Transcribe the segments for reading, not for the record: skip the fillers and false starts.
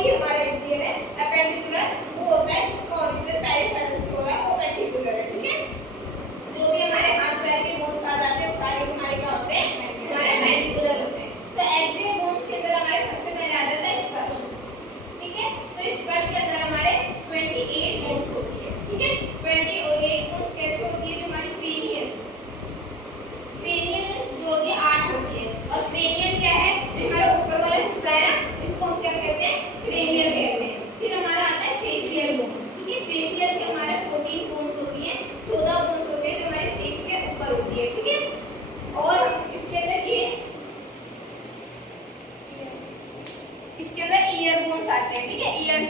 भी हमारा एक्सियल है एपेंडिकुलर वो होता है जिसका ओरिजिन पेरिफेरल से हो रहा है वो पेंटिकुलर है, ठीक है। जो भी हमारे हाथ पैर के बोन्स आ जाते हैं सारे हमारे क्या होते हैं, हमारे पेंटिकुलर होते हैं। तो एक्सियल बोन्स के अंदर हमारे सबसे पहले आ जाता है स्कल, ठीक है। तो इस स्कल के अंदर हमारे 28 बोन्स होती है, ठीक है। 28 बोन्स कैसे होती है, जो हमारी क्रेनियल जो होती है 8 होती है। और क्रेनियल क्या है, हमारा ऊपर वाला हिस्सा है ना, इसको हम क्या कहते हैं, क्रेनियल कहते हैं। फिर हमारा आता है फेशियल बोन, ठीक है। फेशियल के हमारे 14 बोन्स होती है, 14 बोन्स होते हैं जो हमारे फेस के ऊपर होती है, ठीक है। और इसके अंदर ईयर बोन्स आते हैं, ठीक है। ईयर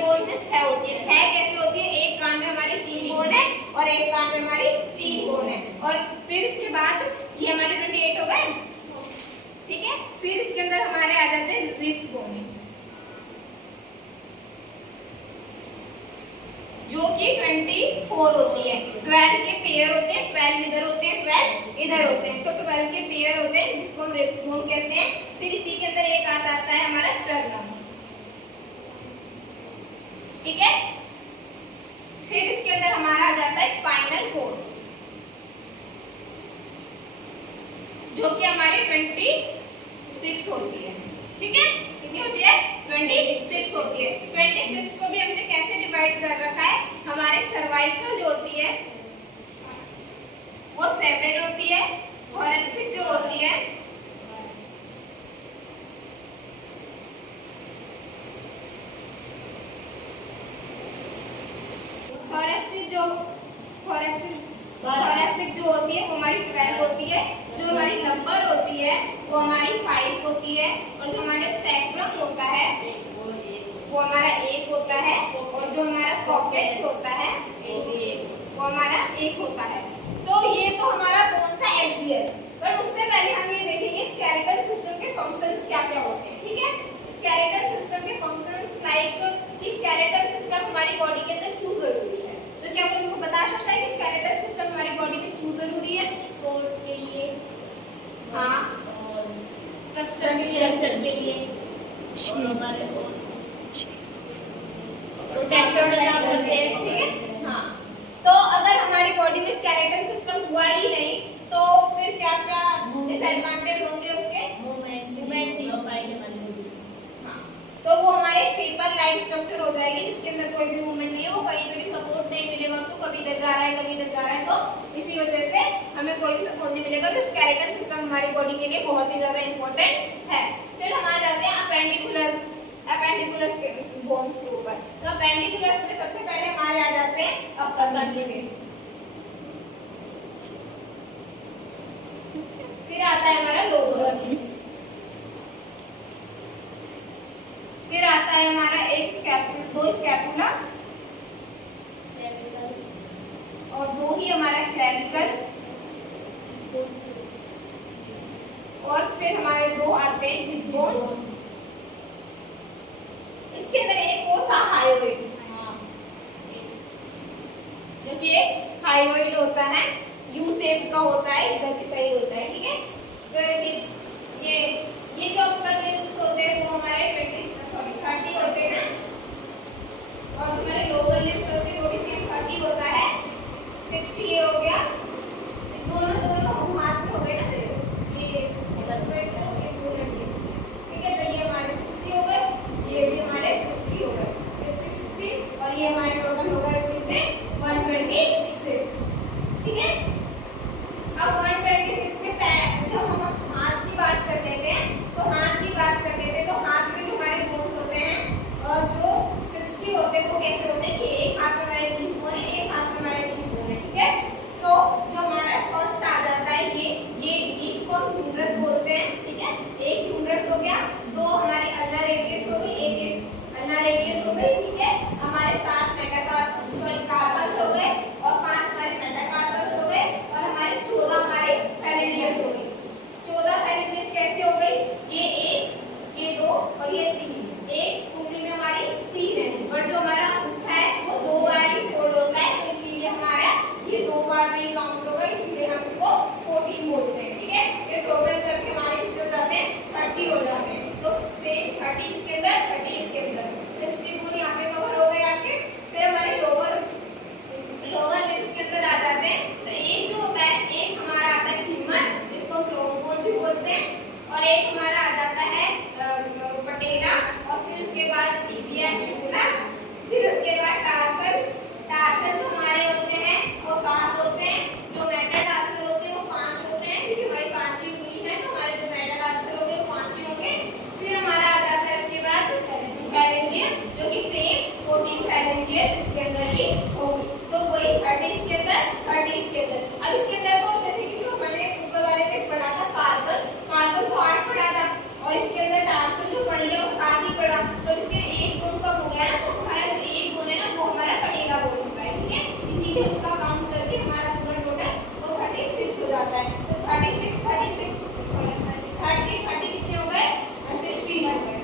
बोन में 6 होती है। 6 कैसे होती है, एक कान में हमारी 3 बोन है और एक कान में हमारी 3 बोन है। और फिर इसके बाद ये हमारे 28 हो गए, ठीक है। फिर इसके अंदर हमारे आ जाते हैं रिब्स बोन, जो कि 24 होती है। 12 के पेयर होते हैं, 12 इधर होते हैं, 12 इधर होते हैं। तो 12 के पेयर होते हैं जिसको हम रिब्स बोन कहते हैं। फिर इसी के अंदर एक आता है हमारा स्टर्नम, ठीक है। फिर इसके अंदर हमारा आ जाता है स्पाइनल कोड, जो कि हमारी 26 होती है, ठीक है। कितनी होती है, 26 होती है। 26 को भी हमने कैसे डिवाइड कर रखा है, हमारे सर्वाइकल जो होती है वो 7 होती है, थोरेसिक जो होती है थोरेसिक जो होती है वो हमारी 12 होती है। जो हमारी लंबर होती है वो हमारी 5 होती है। और जो हमारे सैक्रम होता है वो हमारा 1 होता है। और जो हमारा कॉर्टेक्स होता है वो हमारा 1 होता है। तो ये तो हमारा बोन था एक्सियल। बट उससे पहले हम ये देखेंगे स्केलेटल सिस्टम के फंक्शंस क्या क्या होते हैं, ठीक है। स्केलेटल सिस्टम के फंक्शंस लाइक कि स्केलेटल सिस्टम हमारी बॉडी के अंदर क्यों जरूरी है। तो क्या कोई मुझे बता सकता है कि स्केलेटल सिस्टम हमारी बॉडी में क्यों जरूरी है? कोड के लिए, हाँ, और स्ट्रक्चर के लिए, और हमारे प्रोटेक्शन का बोलते हैं, ठीक है। हाँ, तो अगर हमारी बॉडी में स्केलेटल सिस्टम हुआ ही नहीं तो फिर क्या क्या डिसएडवांटेज होंगे उसके? मूवमेंट नहीं हो पाएगी हमारी। तो वो हमारे पेपर लाइक स्ट्रक्चर हो जाएगी जिसके अंदर कोई भी मूवमेंट नहीं है, वो कहीं पे भी सपोर्ट नहीं मिलेगा उसको, कभी इधर जा रहा है कभी इधर जा रहा है। तो इसी वजह से हमें कोई भी सपोर्ट नहीं मिलेगा। तो स्केलेटल सिस्टम हमारी बॉडी के लिए बहुत ही ज्यादा इंपॉर्टेंट है। फिर हम आ जाते हैं अपेंडिकुलर बोन्स के ऊपर। तो अपेंडिकुलर में सबसे पहले हमारे आ जाते हैं अपेंडिक्स, फिर आता है हमारा लोअर, फिर आता है हमारा दो स्कैपुला और 2 ही हमारा क्लेविकल, और फिर हमारे 2 आते हैं हिप बोन। इसके अंदर एक और था हायोइड, जो कि हायोइड होता है, यू शेप का होता है, इधर की साइड होता है, ठीक है। फिर ये जो अपर लिम्स होते हैं वो हमारे 30 होते हैं ना, और जो हमारे लोअर लिम्स होते हैं वो भी सेम 30 होता है। 60 ये हो गया, दोनों हाथ में हो गए ना, ये ठीक है। तो ये हमारे 60 हो गए, ये भी हमारे 60 हो गए, 60 और ये हमारे टोटल हो गए कितने, 126, ठीक है। अब 126 में जब हम हाथ की बात कर लेते हैं तो हाथ की बात कर लेते हैं तो हाथ में जो हमारे जो कि सेम 14 phalanges इसके अंदर की होगी। तो वही 30 इसके अंदर, 30 इसके अंदर। अब इसके अंदर तो जैसे कि जो मैंने ऊपर वाले में पढ़ा था कार्बन, कार्बन तो 8 पढ़ा था और इसके अंदर टार्सन जो पढ़ लिया वो 7 ही पढ़ा। तो इसके एक गुण कम हो गया ना, तो हमारा जो एक गुण है ना वो हमारा पढ़ेगा गुण होता है, ठीक है। इसीलिए उसका काउंट करके हमारा पूरा टोटल वो 36 हो जाता है। तो 36 30 कितने हो गए? 60 हो गए।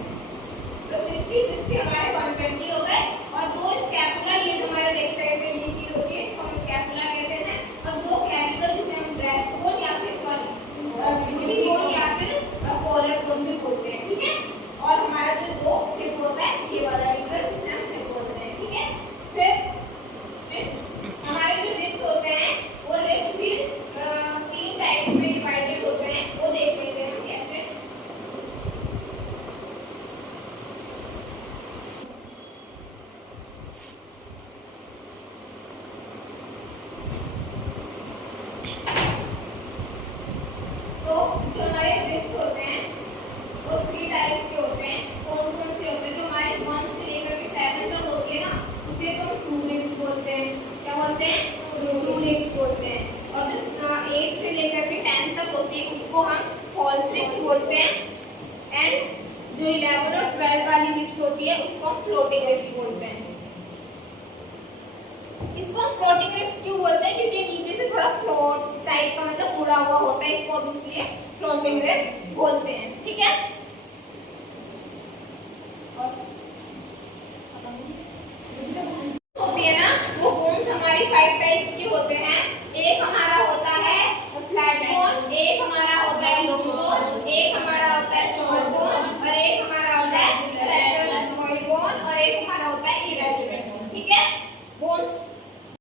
तो 60 हमारे 120 हो गए। और दो स्कैपुला, ये जो हमारे लेफ्ट साइड में ये चीज होती है इसको हम स्कैपुला कहते हैं। और दो कैपिटल जिसे हम ब्रेस्ट बोन या फिर सॉरी बोन या फिर कॉलर बोन भी बोलते हैं, ठीक है। और हमारा जो दो हिप होता है ये वाला रीजन जिसे हम हिप बोलते हैं, ठीक है। फिर हमारे जो रिब्स होते हैं वो रिब्स भी 3 टाइप में डिवाइडेड होते हैं, वो देख लेते हैं हम कैसे। तो जो हमारे रिब्स होते हैं वो 3 टाइप के होते हैं। कौन कौन से होते हैं? जो हमारे 1 से लेकर के 7 तक होती है ना उसे तो ट्रू रिब्स बोलते हैं। क्या बोलते हैं? ट्रू रिब्स बोलते हैं। और जो 8 से लेकर के 10 तक होती है उसको हम फॉल्स रिब्स बोलते हैं। एंड जो 11 और 12 वाली रिब्स होती है उसको हम फ्लोटिंग रिब्स बोलते हैं। इसको हम फ्लोटिंग रिब्स क्यों बोलते हैं? क्योंकि नीचे से थोड़ा फ्लोट टाइप का मतलब मुड़ा हुआ होता है, इसको अब इसलिए फ्लोटिंग रिब्स बोलते हैं, ठीक है।